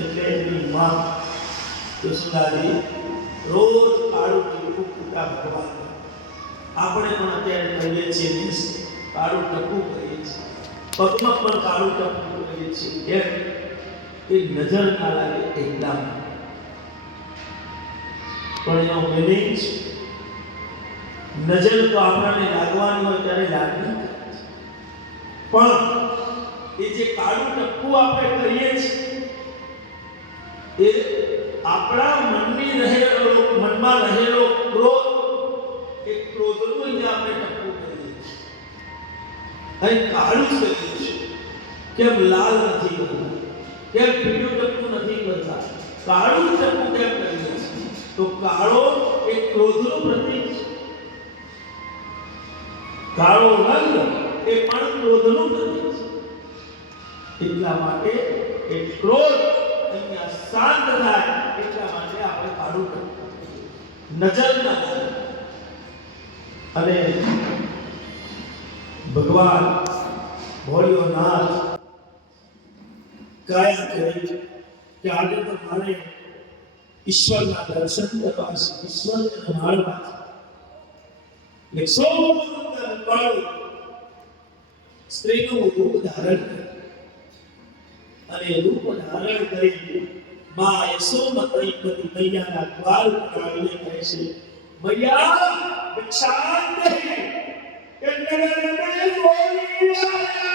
એટલે એની માં યશોદાજી રોજ કાળું ટીપું પૂતા ભગવાન. આપણે પણ અત્યારે કહીએ છીએ કાળું ટપું કહીએ છીએ, પગમાં પણ કાળું ટપું કહીએ છીએ. એ નજર ના લાગે એટલા પણ એનો મિનિંગ નજર તો આપણને લાગવાની હોય ત્યારે લાગી, પણ એ જે કાળું ટપકું આપણે કહીએ છીએ એ આપણા મનમાં રહેલો ક્રોધ, એ ક્રોધનું અહીંયા આપણે ટપકું કરીએ છીએ. અહીં કાળું કરીએ છીએ. કેમ લાલ નથી કરતા, કેમ પીળું ટપકું નથી કરતા, કાળું ટપકું કેમ કરીએ છીએ? તો કાળો એ ક્રોધનું પ્રતીક છે. કાળો રંગ એ પણ ક્રોધનું પ્રતીક છે. એટલા માટે એ ક્રોધ અહીંયા શાંત થાય એટલા માટે આપણે કાળું નજર ના લાગે. અને ભગવાન ભોળિયોનાથ કાયા કહે કે આજે તો મારે ઈશ્વરના દર્શન કરવા છે, ઈશ્વરને માણવા છે. સ્ત્રીનું રૂપ ધારણ કર્યું અને રૂપ ધારણ કરી માં યશોમતી મૈયાના દ્વાર પર આવીને કહે છે, મૈયા ભિક્ષાન નહીં કે નગર મેં બોલી આયા